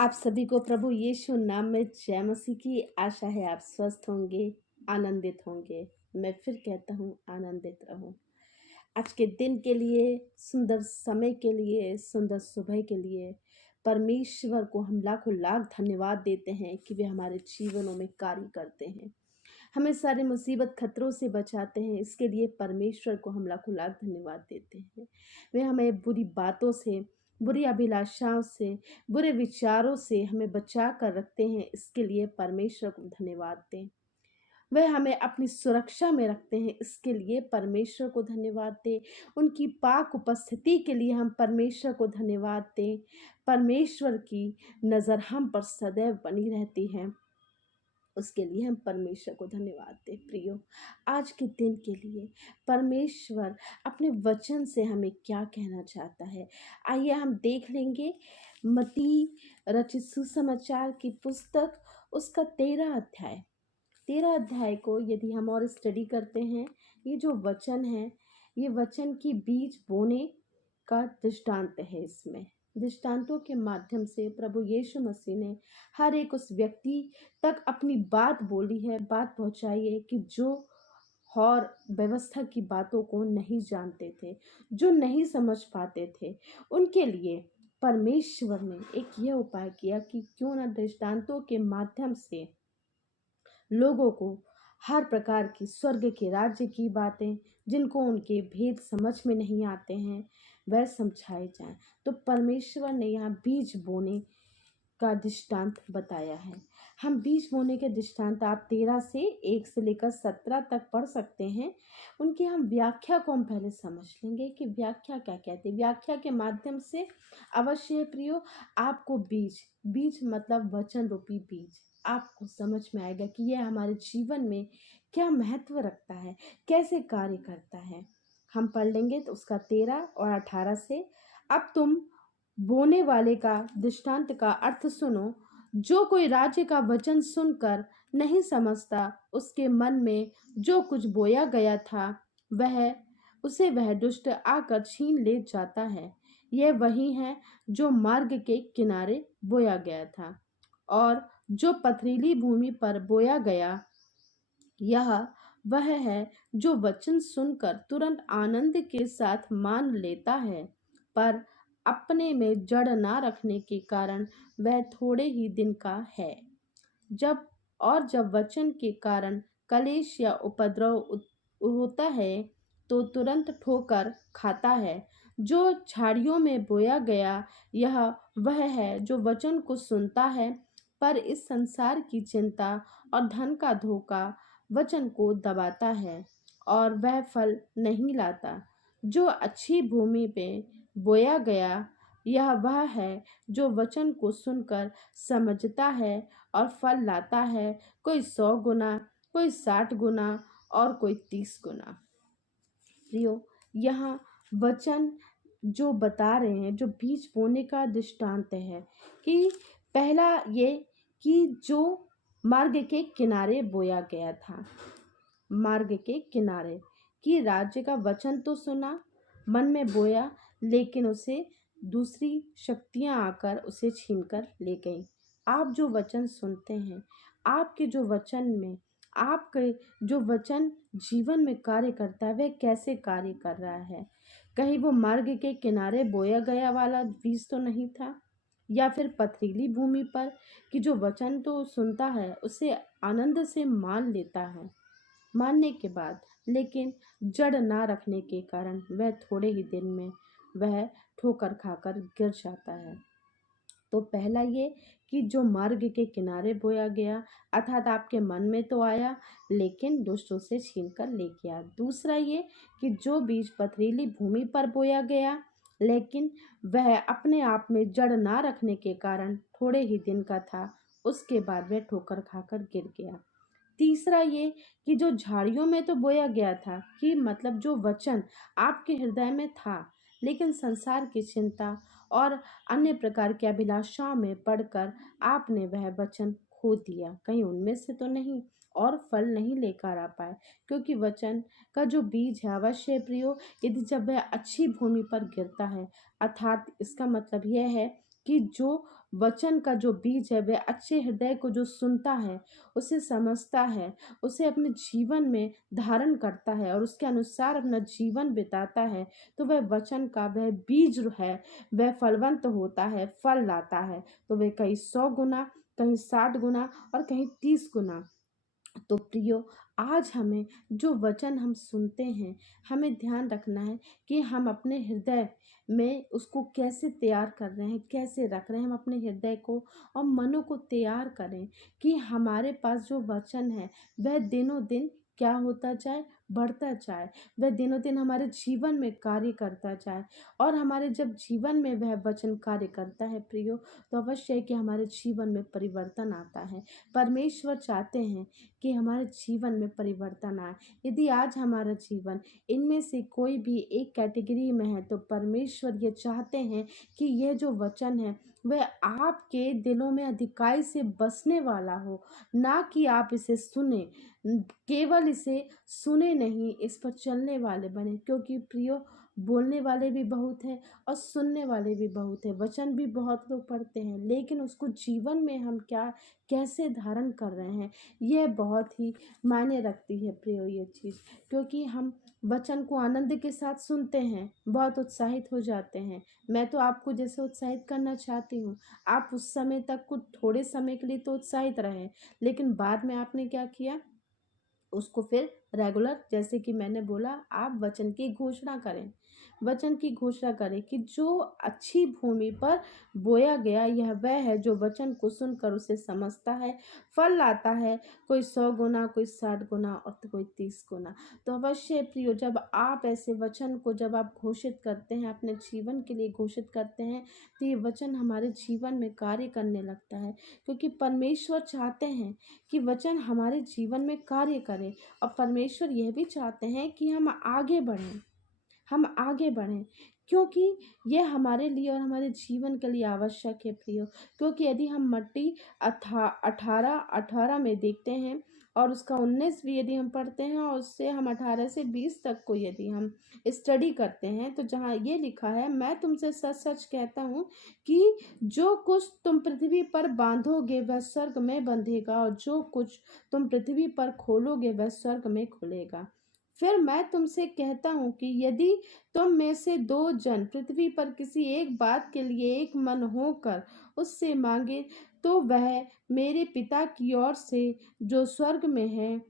आप सभी को प्रभु यीशु नाम में जय मसीह की आशा है। आप स्वस्थ होंगे, आनंदित होंगे। मैं फिर कहता हूँ, आनंदित रहो। आज के दिन के लिए, सुंदर समय के लिए, सुंदर सुबह के लिए परमेश्वर को हम लाखों लाख धन्यवाद देते हैं कि वे हमारे जीवनों में कार्य करते हैं, हमें सारे मुसीबत खतरों से बचाते हैं। इसके लिए परमेश्वर को हम लाखों लाख धन्यवाद देते हैं। वे हमें बुरी बातों से, बुरी अभिलाषाओं से, बुरे विचारों से हमें बचा कर रखते हैं। इसके लिए परमेश्वर को धन्यवाद दें। वह हमें अपनी सुरक्षा में रखते हैं, इसके लिए परमेश्वर को धन्यवाद दें। उनकी पाक उपस्थिति के लिए हम परमेश्वर को धन्यवाद दें। परमेश्वर की नज़र हम पर सदैव बनी रहती है, उसके लिए हम परमेश्वर को धन्यवाद दें। प्रियो, आज के दिन के लिए परमेश्वर अपने वचन से हमें क्या कहना चाहता है, आइए हम देख लेंगे। मत्ती रचित सुसमाचार की पुस्तक, उसका 13 अध्याय को यदि हम और स्टडी करते हैं, ये जो वचन है, ये वचन की बीज बोने का दृष्टांत है। इसमें दृष्टांतों के माध्यम से प्रभु यीशु मसीह ने हर एक उस व्यक्ति तक अपनी बात बोली है, बात पहुंचाई है कि जो और व्यवस्था की बातों को नहीं जानते थे, जो नहीं समझ पाते थे, उनके लिए परमेश्वर ने एक यह उपाय किया कि क्यों न दृष्टांतों के माध्यम से लोगों को हर प्रकार की स्वर्ग के राज्य की बातें, जिनको उनके भेद समझ में नहीं आते हैं, वह समझाए जाएं। तो परमेश्वर ने यहाँ बीज बोने का दृष्टांत बताया है। हम बीज बोने के दृष्टांत आप 13 से लेकर 17 तक पढ़ सकते हैं। उनकी हम व्याख्या को हम पहले समझ लेंगे कि व्याख्या क्या कहते हैं। व्याख्या के माध्यम से अवश्य प्रियो आपको बीज मतलब वचन रूपी बीज आपको समझ में आएगा कि यह हमारे जीवन में क्या महत्व रखता है, कैसे कार्य करता है। हम पढ़ लेंगे तो उसका 13 और 18 से। अब तुम बोने वाले का दृष्टांत का अर्थ सुनो। जो कोई राज्य का वचन सुनकर नहीं समझता, उसके मन में जो कुछ बोया गया था वह दुष्ट आकर छीन ले जाता है। यह वही है जो मार्ग के किनारे बोया गया था। और जो पथरीली भूमि पर बोया गया, यह वह है जो वचन सुनकर तुरंत आनंद के साथ मान लेता है, पर अपने में जड़ ना रखने के कारण वह थोड़े ही दिन का है। जब वचन के कारण कलेश या उपद्रव होता है तो तुरंत ठोकर खाता है। जो झाड़ियों में बोया गया, यह वह है जो वचन को सुनता है, पर इस संसार की चिंता और धन का धोखा वचन को दबाता है और वह फल नहीं लाता। जो अच्छी भूमि पे बोया गया, यह वह है जो वचन को सुनकर समझता है और फल लाता है, कोई 100 गुना, कोई 60 गुना और कोई 30 गुना। प्रियो, यहाँ वचन जो बता रहे हैं, जो बीज बोने का दृष्टांत है कि पहला ये कि जो मार्ग के किनारे बोया गया था, मार्ग के किनारे कि राज्य का वचन तो सुना, मन में बोया, लेकिन उसे दूसरी शक्तियां आकर उसे छीनकर ले गई। आप जो वचन सुनते हैं, आपके जो वचन में, आपके जो वचन जीवन में कार्य करता है, वह कैसे कार्य कर रहा है। कहीं वो मार्ग के किनारे बोया गया वाला बीज तो नहीं था, या फिर पथरीली भूमि पर कि जो वचन तो सुनता है, उसे आनंद से मान लेता है, मानने के बाद लेकिन जड़ ना रखने के कारण वह थोड़े ही दिन में वह ठोकर खाकर गिर जाता है। तो पहला ये कि जो मार्ग के किनारे बोया गया, अर्थात आपके मन में तो आया लेकिन दुष्टों से छीन कर ले गया। दूसरा ये कि जो बीज पथरीली भूमि पर बोया गया, लेकिन वह अपने आप में जड़ ना रखने के कारण थोड़े ही दिन का था, उसके बाद वह ठोकर खाकर गिर गया। तीसरा ये कि जो झाड़ियों में तो बोया गया था, कि मतलब जो वचन आपके हृदय में था, लेकिन संसार की चिंता और अन्य प्रकार की अभिलाषाओं में पड़कर आपने वह वचन खो दिया, कहीं उनमें से तो नहीं, और फल नहीं लेकर आ पाए। क्योंकि वचन का जो बीज है, अवश्य प्रियो, यदि जब वह अच्छी भूमि पर गिरता है, अर्थात इसका मतलब यह है कि जो वचन का जो बीज है वह अच्छे हृदय को जो सुनता है, उसे समझता है, उसे अपने जीवन में धारण करता है और उसके अनुसार अपना जीवन बिताता है, तो वह वचन का वह बीज जो है वह फलवंत होता है, फल लाता है। तो वह कहीं 100 गुना, कहीं 60 गुना और कहीं 30 गुना। तो प्रियो, आज हमें जो वचन हम सुनते हैं, हमें ध्यान रखना है कि हम अपने हृदय में उसको कैसे तैयार कर रहे हैं, कैसे रख रहे हैं। हम अपने हृदय को और मनों को तैयार करें कि हमारे पास जो वचन है वह दिनों दिन क्या होता जाए, बढ़ता जाए, वह दिनों दिन हमारे जीवन में कार्य करता जाए। और हमारे जब जीवन में वह वचन कार्य करता है प्रियो, तो अवश्य है कि हमारे जीवन में परिवर्तन आता है। परमेश्वर चाहते हैं कि हमारे जीवन में परिवर्तन आए। यदि आज हमारा जीवन इनमें से कोई भी एक कैटेगरी में है, तो परमेश्वर ये चाहते हैं कि यह जो वचन है वह आपके दिलों में अधिकाई से बसने वाला हो, ना कि आप इसे सुने, केवल इसे सुने नहीं, इस पर चलने वाले बने। क्योंकि प्रियो, बोलने वाले भी बहुत हैं और सुनने वाले भी बहुत हैं। वचन भी बहुत लोग पढ़ते हैं, लेकिन उसको जीवन में हम क्या कैसे धारण कर रहे हैं, यह बहुत ही मायने रखती है प्रियो ये चीज़। क्योंकि हम वचन को आनंद के साथ सुनते हैं, बहुत उत्साहित हो जाते हैं। मैं तो आपको जैसे उत्साहित करना चाहती हूँ, आप उस समय तक कुछ थोड़े समय के लिए तो उत्साहित रहे, लेकिन बाद में आपने क्या किया, उसको फिर रेगुलर, जैसे कि मैंने बोला, आप वचन की घोषणा करें। वचन की घोषणा करें कि जो अच्छी भूमि पर बोया गया, यह वह है जो वचन को सुनकर उसे समझता है, फल लाता है, कोई 100 गुना, कोई 60 गुना और तो कोई 30 गुना। तो अवश्य प्रियो, जब आप ऐसे वचन को जब आप घोषित करते हैं, अपने जीवन के लिए घोषित करते हैं, तो ये वचन हमारे जीवन में कार्य करने लगता है। क्योंकि परमेश्वर चाहते हैं कि वचन हमारे जीवन में कार्य करे, और परमेश्वर यह भी चाहते हैं कि हम आगे बढ़ें, हम आगे बढ़ें। क्योंकि यह हमारे लिए और हमारे जीवन के लिए आवश्यक है प्रियो। क्योंकि यदि हम मत्ती 18:18 में देखते हैं और उसका 19 भी यदि हम पढ़ते हैं, और उससे हम 18 से 20 तक को यदि हम स्टडी करते हैं, तो जहाँ ये लिखा है, मैं तुमसे सच सच कहता हूँ कि जो कुछ तुम पृथ्वी पर बांधोगे वह स्वर्ग में बंधेगा, और जो कुछ तुम पृथ्वी पर खोलोगे वह स्वर्ग में खुलेगा। फिर मैं तुमसे कहता हूँ कि यदि तुम में से 2 जन पृथ्वी पर किसी एक बात के लिए एक मन होकर उससे मांगे, तो वह मेरे पिता की ओर से जो स्वर्ग में है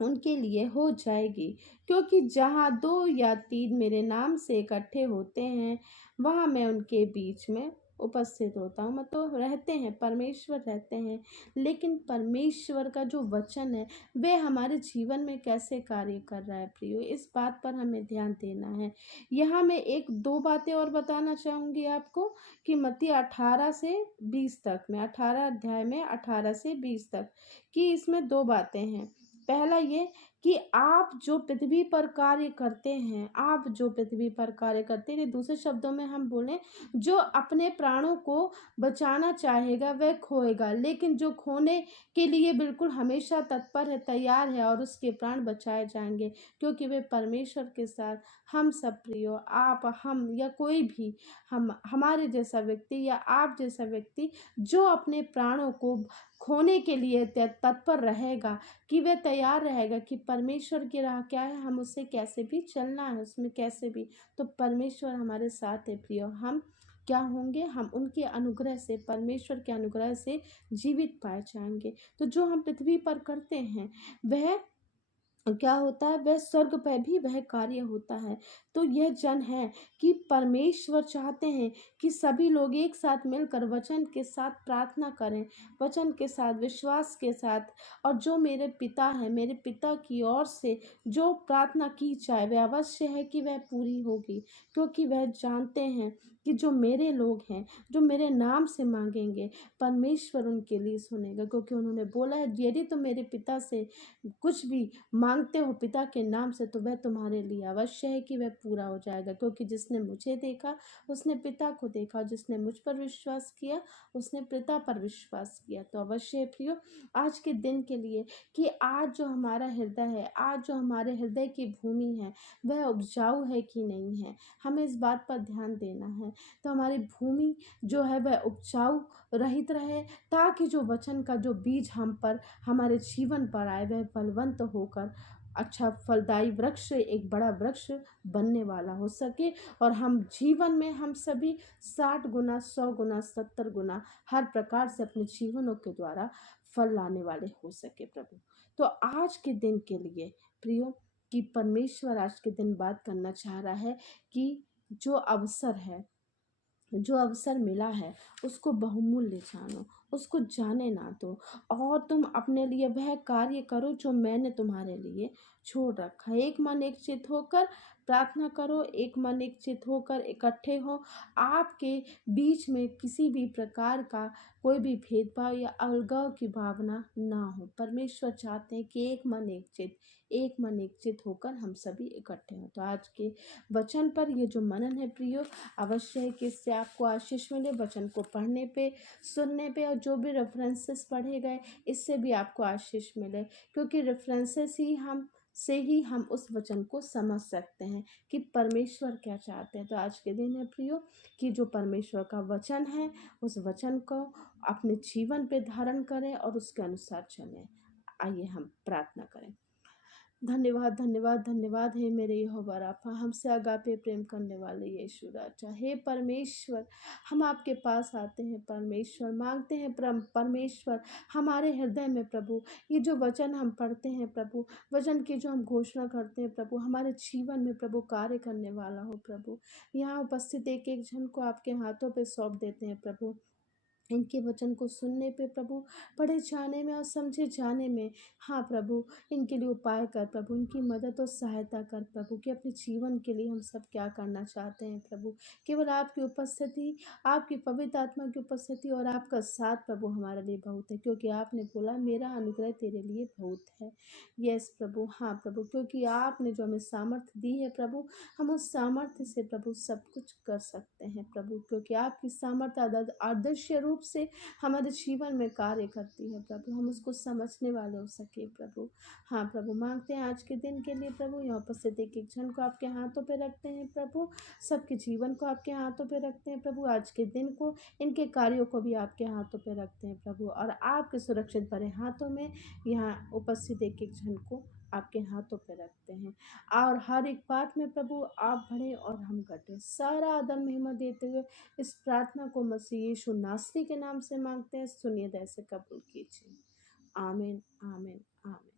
उनके लिए हो जाएगी। क्योंकि जहाँ 2 या 3 मेरे नाम से इकट्ठे होते हैं, वहाँ मैं उनके बीच में उपस्थित होता हूँ। मतलब रहते हैं, परमेश्वर रहते हैं। लेकिन परमेश्वर का जो वचन है वह हमारे जीवन में कैसे कार्य कर रहा है प्रियो, इस बात पर हमें ध्यान देना है। यहाँ मैं 1-2 बातें और बताना चाहूँगी आपको कि मत्ती 18 से 20 तक में, 18 अध्याय में 18 से 20 तक, कि इसमें 2 बातें हैं। पहला ये कि आप जो पृथ्वी पर कार्य करते हैं, आप जो पृथ्वी पर कार्य करते हैं, दूसरे शब्दों में हम बोलें, जो अपने प्राणों को बचाना चाहेगा वह खोएगा, लेकिन जो खोने के लिए बिल्कुल हमेशा तत्पर है, तैयार है, और उसके प्राण बचाए जाएंगे। क्योंकि वे परमेश्वर के साथ, हम सब प्रियो, आप, हम या कोई भी, हम हमारे जैसा व्यक्ति या आप जैसा व्यक्ति जो अपने प्राणों को खोने के लिए तत्पर रहेगा, कि वह तैयार रहेगा कि परमेश्वर की राह क्या है, हम उससे कैसे भी चलना है, उसमें कैसे भी, तो परमेश्वर हमारे साथ है प्रियो। हम क्या होंगे, हम उनके अनुग्रह से, परमेश्वर के अनुग्रह से जीवित पाए जाएंगे। तो जो हम पृथ्वी पर करते हैं वह क्या होता है, वह स्वर्ग पर भी वह कार्य होता है। तो यह जन है कि परमेश्वर चाहते हैं कि सभी लोग एक साथ मिलकर वचन के साथ प्रार्थना करें, वचन के साथ, विश्वास के साथ। और जो मेरे पिता है, मेरे पिता की ओर से जो प्रार्थना की जाए वह अवश्य है कि वह पूरी होगी। क्योंकि वह जानते हैं कि जो मेरे लोग हैं, जो मेरे नाम से मांगेंगे, परमेश्वर उनके लिए सुनेगा। क्योंकि उन्होंने बोला है, यदि तुम मेरे पिता से कुछ भी मांगते हो पिता के नाम से, तो वह तुम्हारे लिए अवश्य है कि वह पूरा हो जाएगा। क्योंकि जिसने मुझे देखा उसने पिता को देखा, और जिसने मुझ पर विश्वास किया उसने पिता पर विश्वास किया। तो अवश्य है प्रियो, आज के दिन के लिए, कि आज जो हमारा हृदय है, आज जो हमारे हृदय की भूमि है, वह उपजाऊ है कि नहीं है, हमें इस बात पर ध्यान देना है। तो हमारी भूमि जो है वह उपजाऊ रहित रहे, ताकि जो वचन का जो बीज हम पर हमारे जीवन पर आए वह फलवंत होकर अच्छा फलदायी वृक्ष, एक बड़ा वृक्ष बनने वाला हो सके, और हम जीवन में हम सभी 60 गुना, 100 गुना, 70 गुना हर प्रकार से अपने जीवनों के द्वारा फल लाने वाले हो सके प्रभु। तो आज के दिन के लिए प्रियो, कि परमेश्वर आज के दिन बात करना चाह रहा है कि जो अवसर है, जो अवसर मिला है, उसको बहुमूल्य जानो, उसको जाने ना दो, और तुम अपने लिए वह कार्य करो जो मैंने तुम्हारे लिए छोड़ रखा है। एक मन एक चित होकर प्रार्थना करो, एक मन एक चित होकर इकट्ठे हो। आपके बीच में किसी भी प्रकार का कोई भी भेदभाव या अलगाव की भावना ना हो। परमेश्वर चाहते हैं कि एक मन एक चित होकर हम सभी इकट्ठे हों। तो आज के वचन पर ये जो मनन है प्रियो, अवश्य है कि इससे आपको आशीष मिले। वचन को पढ़ने पे, सुनने पे, और जो भी रेफरेंसेस पढ़े गए इससे भी आपको आशीष मिले, क्योंकि रेफरेंसेस ही हम उस वचन को समझ सकते हैं कि परमेश्वर क्या चाहते हैं। तो आज के दिन है प्रियो, कि जो परमेश्वर का वचन है उस वचन को अपने जीवन पे धारण करें और उसके अनुसार चलें। आइए हम प्रार्थना करें। धन्यवाद, धन्यवाद, धन्यवाद है मेरे यहोवा राफा, हमसे अगापे प्रेम करने वाले यीशु राजा। हे परमेश्वर, हम आपके पास आते हैं परमेश्वर, मांगते हैं परमेश्वर हमारे हृदय में प्रभु ये जो वचन हम पढ़ते हैं प्रभु, वचन की जो हम घोषणा करते हैं प्रभु, हमारे जीवन में प्रभु कार्य करने वाला हो प्रभु। यहाँ उपस्थित एक एक जन को आपके हाथों पे सौंप देते हैं प्रभु। इनके वचन को सुनने पे प्रभु, पढ़े जाने में और समझे जाने में, हाँ प्रभु, इनके लिए उपाय कर प्रभु, इनकी मदद और सहायता कर प्रभु, कि अपने जीवन के लिए हम सब क्या करना चाहते हैं प्रभु। केवल आपकी उपस्थिति, आपकी पवित्र आत्मा की उपस्थिति और आपका साथ प्रभु हमारे लिए बहुत है, क्योंकि आपने बोला मेरा अनुग्रह तेरे लिए बहुत है। यस प्रभु, हाँ प्रभु, क्योंकि आपने जो हमें सामर्थ्य दी है प्रभु, हम उस सामर्थ्य से प्रभु सब कुछ कर सकते हैं प्रभु, क्योंकि आपकी सामर्थ्य आदर्श रूप से हमारे जीवन में कार्य करती है प्रभु, हम उसको समझने वाले हो सके प्रभु। हाँ प्रभु, मांगते हैं आज के दिन के लिए प्रभु, यहाँ उपस्थित एक एक जन को आपके हाथों पे रखते हैं प्रभु, सबके जीवन को आपके हाथों पे रखते हैं प्रभु, आज के दिन को, इनके कार्यों को भी आपके हाथों पे रखते हैं प्रभु, और आपके सुरक्षित भरे हाथों में यहाँ उपस्थित एक एक जन को आपके हाथों पे रखते हैं। और हर एक बात में प्रभु आप बढ़े और हम घटे, सारा आदर महिमा देते हुए इस प्रार्थना को मसीह यीशु नासरी के नाम से मांगते हैं, सुनिए दया से कबूल कीजिए। आमीन, आमीन, आमीन।